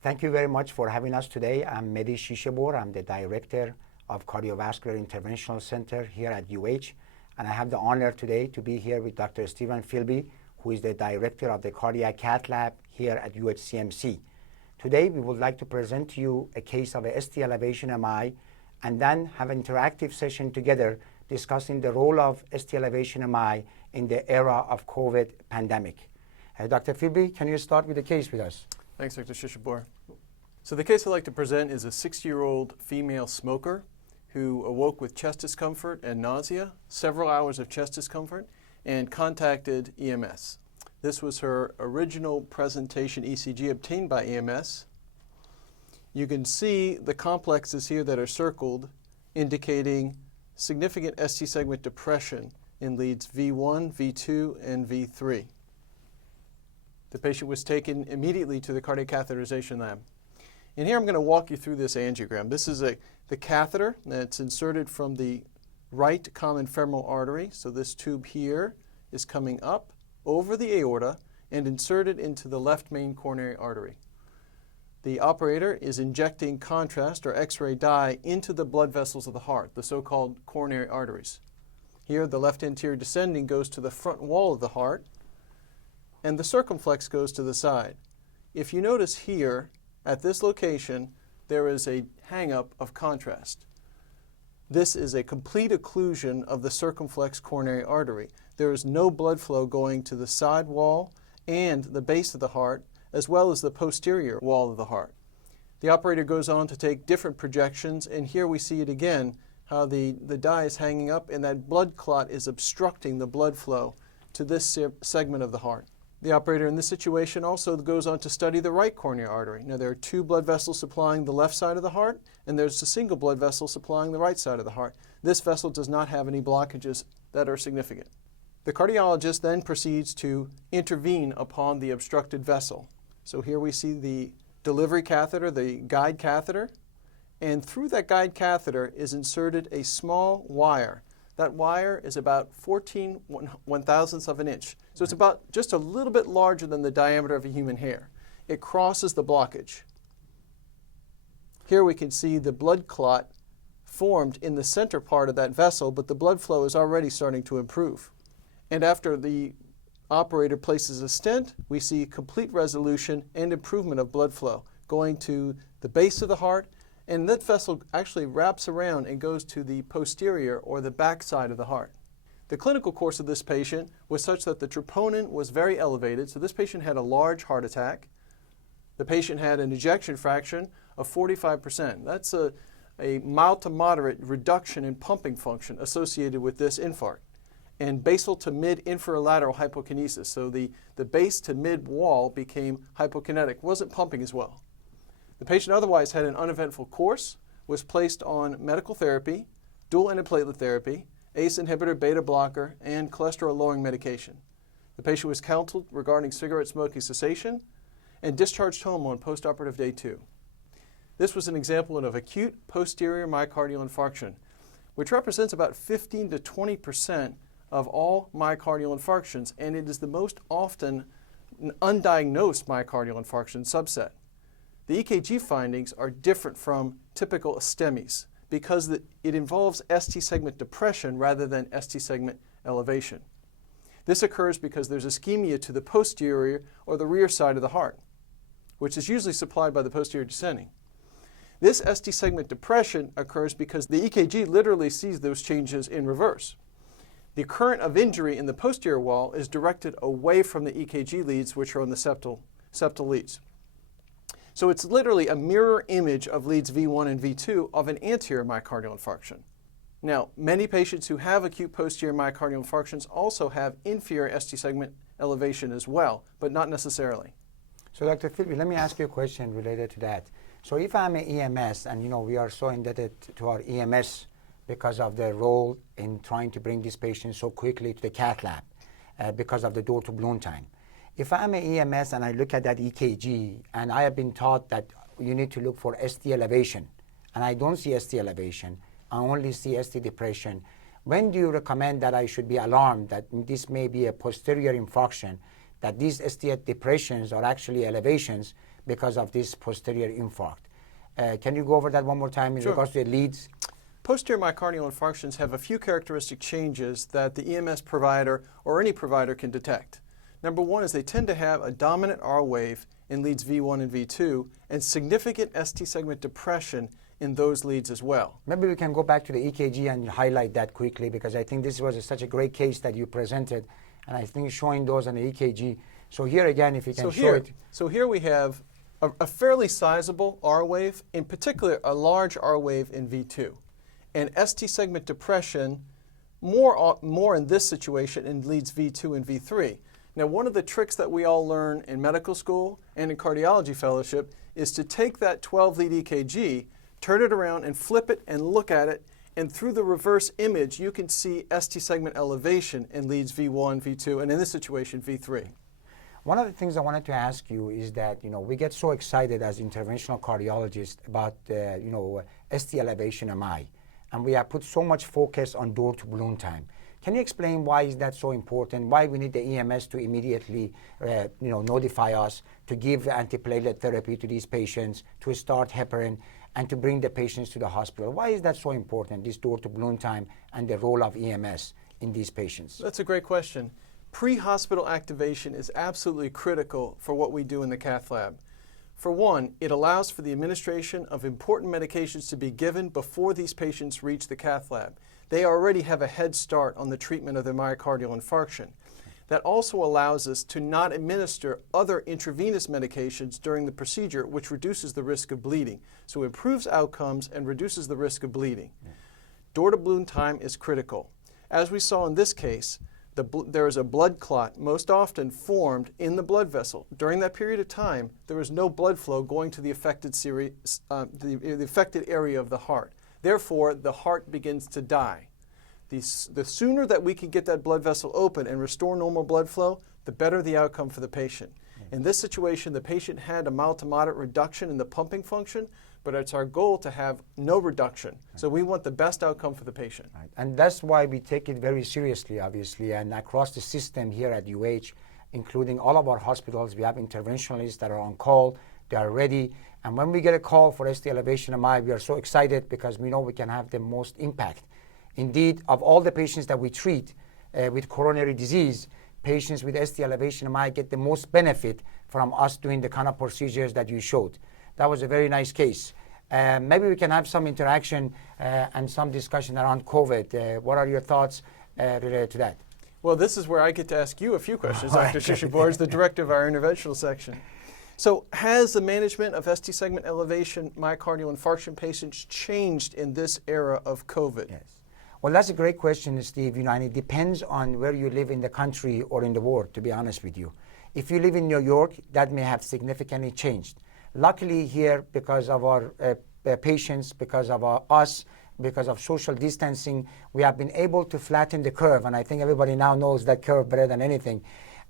Thank you very much for having us today. I'm Mehdi Shishabor. I'm the Director of Cardiovascular Interventional Center here at UH. And I have the honor today to be here with Dr. Stephen Philby, who is the Director of the Cardiac Cath Lab here at UHCMC. Today, we would like to present to you a case of a ST elevation MI and then have an interactive session together discussing the role of ST elevation MI in the era of COVID pandemic. Dr. Philby, can you start with the case with us? Thanks, Dr. Shishabor. So the case I'd like to present is a 60-year-old female smoker who awoke with chest discomfort and nausea, several hours of chest discomfort, and contacted EMS. This was her original presentation ECG obtained by EMS. You can see the complexes here that are circled indicating significant ST segment depression in leads V1, V2, and V3. The patient was taken immediately to the cardiac catheterization lab. And here I'm going to walk you through this angiogram. This is the catheter that's inserted from the right common femoral artery. So this tube here is coming up over the aorta and inserted into the left main coronary artery. The operator is injecting contrast or X-ray dye into the blood vessels of the heart, the so-called coronary arteries. Here the left anterior descending goes to the front wall of the heart, and the circumflex goes to the side. If you notice here, at this location, there is a hang-up of contrast. This is a complete occlusion of the circumflex coronary artery. There is no blood flow going to the side wall and the base of the heart, as well as the posterior wall of the heart. The operator goes on to take different projections, and here we see it again, how the dye is hanging up and that blood clot is obstructing the blood flow to this segment of the heart. The operator in this situation also goes on to study the right coronary artery. Now there are two blood vessels supplying the left side of the heart, and there's a single blood vessel supplying the right side of the heart. This vessel does not have any blockages that are significant. The cardiologist then proceeds to intervene upon the obstructed vessel. So here we see the delivery catheter, the guide catheter, and through that guide catheter is inserted a small wire. That wire is about 14 one-thousandths of an inch. So it's about just a little bit larger than the diameter of a human hair. It crosses the blockage. Here we can see the blood clot formed in the center part of that vessel, but the blood flow is already starting to improve. And after the operator places a stent, we see complete resolution and improvement of blood flow going to the base of the heart, and that vessel actually wraps around and goes to the posterior or the back side of the heart. The clinical course of this patient was such that the troponin was very elevated, so this patient had a large heart attack. The patient had an ejection fraction of 45%. That's a mild to moderate reduction in pumping function associated with this infarct. And basal to mid infralateral hypokinesis, so the base to mid wall became hypokinetic, wasn't pumping as well. The patient otherwise had an uneventful course, was placed on medical therapy, dual antiplatelet therapy, ACE inhibitor, beta blocker, and cholesterol-lowering medication. The patient was counseled regarding cigarette smoking cessation and discharged home on postoperative day 2. This was an example of acute posterior myocardial infarction, which represents about 15 to 20% of all myocardial infarctions, and it is the most often undiagnosed myocardial infarction subset. The EKG findings are different from typical STEMIs because it involves ST segment depression rather than ST segment elevation. This occurs because there's ischemia to the posterior or the rear side of the heart, which is usually supplied by the posterior descending. This ST segment depression occurs because the EKG literally sees those changes in reverse. The current of injury in the posterior wall is directed away from the EKG leads, which are on the septal leads. So it's literally a mirror image of leads V1 and V2 of an anterior myocardial infarction. Now, many patients who have acute posterior myocardial infarctions also have inferior ST segment elevation as well, but not necessarily. So Dr. Philby, let me ask you a question related to that. So if I'm an EMS, and we are so indebted to our EMS because of their role in trying to bring these patients so quickly to the cath lab because of the door-to-balloon time. If I'm an EMS and I look at that EKG and I have been taught that you need to look for ST elevation, and I don't see ST elevation, I only see ST depression, when do you recommend that I should be alarmed that this may be a posterior infarction, that these ST depressions are actually elevations because of this posterior infarct. Can you go over that one more time in Sure. regards to the leads? Posterior myocardial infarctions have a few characteristic changes that the EMS provider or any provider can detect. Number one is they tend to have a dominant R wave in leads V1 and V2 and significant ST segment depression in those leads as well. Maybe we can go back to the EKG and highlight that quickly, because I think this was such a great case that you presented, and I think showing those on the EKG. So here again, if you can show it. So here we have a fairly sizable R wave, in particular a large R wave in V2, and ST segment depression more in this situation in leads V2 and V3. Now, one of the tricks that we all learn in medical school and in cardiology fellowship is to take that 12-lead EKG, turn it around and flip it and look at it, and through the reverse image, you can see ST segment elevation in leads V1, V2, and in this situation, V3. One of the things I wanted to ask you is that, we get so excited as interventional cardiologists about, ST elevation MI, and we have put so much focus on door to balloon time. Can you explain why is that so important? Why we need the EMS to immediately, notify us to give antiplatelet therapy to these patients, to start heparin, and to bring the patients to the hospital? Why is that so important, this door to balloon time and the role of EMS in these patients? That's a great question. Pre-hospital activation is absolutely critical for what we do in the cath lab. For one, it allows for the administration of important medications to be given before these patients reach the cath lab. They already have a head start on the treatment of their myocardial infarction. That also allows us to not administer other intravenous medications during the procedure, which reduces the risk of bleeding. So it improves outcomes and reduces the risk of bleeding. Door to balloon time is critical. As we saw in this case, there is a blood clot most often formed in the blood vessel. During that period of time, there is no blood flow going to the affected area of the heart. Therefore, the heart begins to die. The sooner that we can get that blood vessel open and restore normal blood flow, the better the outcome for the patient. In this situation, the patient had a mild to moderate reduction in the pumping function, but it's our goal to have no reduction. So we want the best outcome for the patient. Right. And that's why we take it very seriously, obviously, and across the system here at UH, including all of our hospitals, we have interventionalists that are on call, they are ready, and when we get a call for ST elevation MI, we are so excited because we know we can have the most impact. Indeed, of all the patients that we treat with coronary disease, patients with ST elevation MI get the most benefit from us doing the kind of procedures that you showed. That was a very nice case. Maybe we can have some interaction and some discussion around COVID. What are your thoughts related to that? Well, this is where I get to ask you a few questions, Dr. Shishabor, as the director of our interventional section. So has the management of ST segment elevation myocardial infarction patients changed in this era of COVID? Yes. Well, that's a great question, Steve. And it depends on where you live in the country or in the world, to be honest with you. If you live in New York, that may have significantly changed. Luckily here, because of our patients, because of us, because of social distancing, we have been able to flatten the curve. And I think everybody now knows that curve better than anything.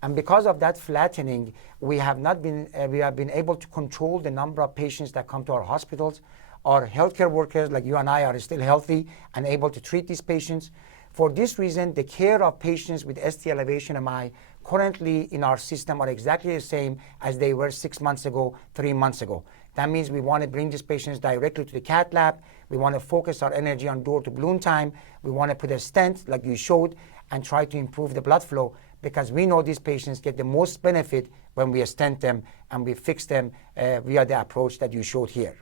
And because of that flattening, we have been able to control the number of patients that come to our hospitals. Our healthcare workers like you and I are still healthy and able to treat these patients. For this reason, the care of patients with ST elevation MI currently in our system are exactly the same as they were 6 months ago, 3 months ago. That means we want to bring these patients directly to the cath lab. We want to focus our energy on door to balloon time. We want to put a stent like you showed and try to improve the blood flow, because we know these patients get the most benefit when we stent them and we fix them via the approach that you showed here.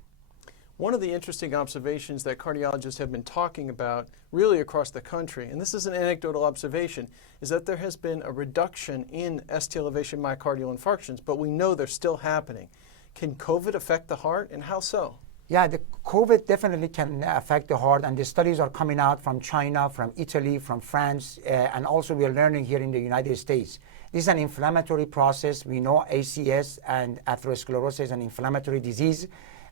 One of the interesting observations that cardiologists have been talking about really across the country, and this is an anecdotal observation, is that there has been a reduction in ST elevation myocardial infarctions, but we know they're still happening. Can COVID affect the heart, and how so? Yeah, the COVID definitely can affect the heart, and the studies are coming out from China, from Italy, from France, and also we are learning here in the United States. This is an inflammatory process. We know ACS and atherosclerosis is an inflammatory disease.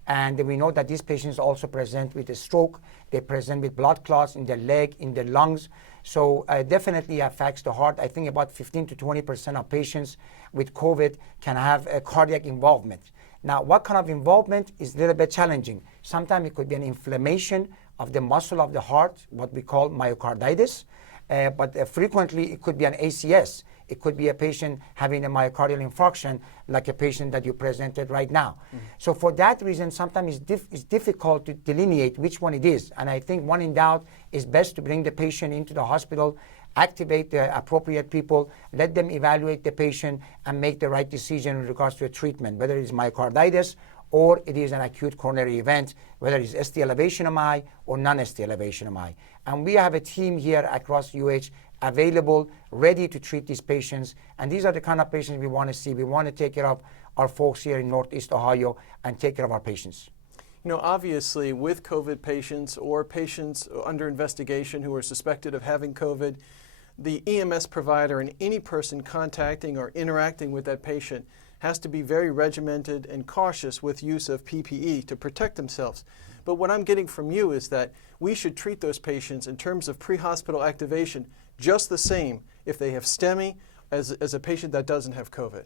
And we know that these patients also present with a stroke. They present with blood clots in the leg, in the lungs. So definitely affects the heart. I think about 15 to 20% of patients with COVID can have a cardiac involvement. Now, what kind of involvement is a little bit challenging. Sometimes it could be an inflammation of the muscle of the heart, what we call myocarditis. but frequently it could be an ACS. It could be a patient having a myocardial infarction, like a patient that you presented right now. So for that reason, sometimes it's difficult to delineate which one it is. And I think when in doubt, it's best to bring the patient into the hospital, activate the appropriate people, let them evaluate the patient, and make the right decision in regards to a treatment, whether it's myocarditis or it is an acute coronary event, whether it's ST elevation MI or non-ST elevation MI. And we have a team here across UH available, ready to treat these patients. And these are the kind of patients we want to see. We want to take care of our folks here in Northeast Ohio and take care of our patients. You know, obviously, with COVID patients or patients under investigation who are suspected of having COVID, the EMS provider and any person contacting or interacting with that patient has to be very regimented and cautious with use of PPE to protect themselves. But what I'm getting from you is that we should treat those patients in terms of pre-hospital activation just the same if they have STEMI as a patient that doesn't have COVID.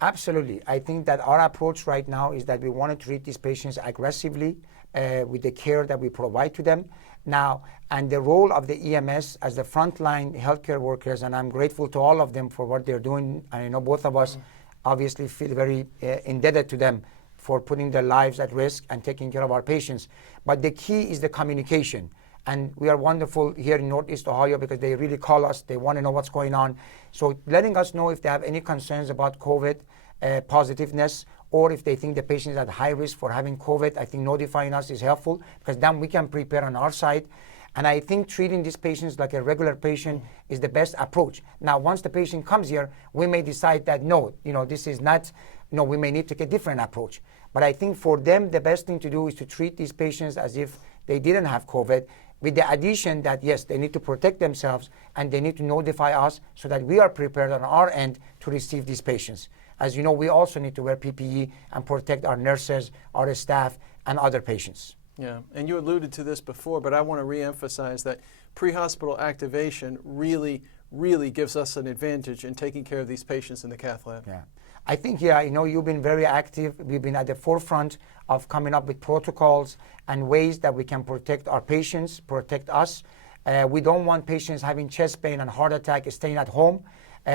Absolutely. I think that our approach right now is that we want to treat these patients aggressively with the care that we provide to them. Now, and the role of the EMS as the frontline healthcare workers, and I'm grateful to all of them for what they're doing. And I know both of us obviously feel very indebted to them for putting their lives at risk and taking care of our patients. But the key is the communication. And we are wonderful here in Northeast Ohio because they really call us. They want to know what's going on. So letting us know if they have any concerns about COVID positiveness, or if they think the patient is at high risk for having COVID, I think notifying us is helpful because then we can prepare on our side. And I think treating these patients like a regular patient is the best approach. Now, once the patient comes here, we may decide that no, this is not, we may need to take a different approach. But I think for them, the best thing to do is to treat these patients as if they didn't have COVID, with the addition that, yes, they need to protect themselves and they need to notify us so that we are prepared on our end to receive these patients. As you know, we also need to wear PPE and protect our nurses, our staff, and other patients. Yeah, and you alluded to this before, but I want to reemphasize that pre-hospital activation really gives us an advantage in taking care of these patients in the cath lab. Yeah. I think, you've been very active. We've been at the forefront of coming up with protocols and ways that we can protect our patients, protect us. We don't want patients having chest pain and heart attack staying at home.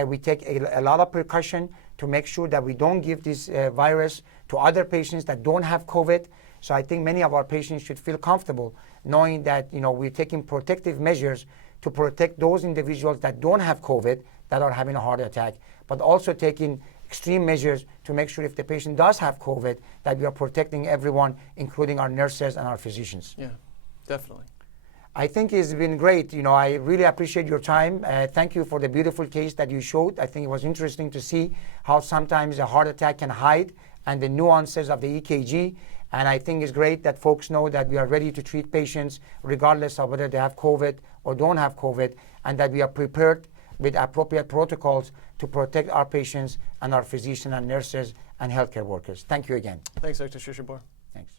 We take a lot of precaution to make sure that we don't give this virus to other patients that don't have COVID. So I think many of our patients should feel comfortable knowing that, we're taking protective measures to protect those individuals that don't have COVID, that are having a heart attack, but also taking extreme measures to make sure if the patient does have COVID, that we are protecting everyone, including our nurses and our physicians. Yeah, definitely. I think it's been great. I really appreciate your time. Thank you for the beautiful case that you showed. I think it was interesting to see how sometimes a heart attack can hide and the nuances of the EKG. And I think it's great that folks know that we are ready to treat patients regardless of whether they have COVID or don't have COVID, and that we are prepared with appropriate protocols to protect our patients and our physicians and nurses and healthcare workers. Thank you again. Thanks, Dr. Shishabor. Thanks.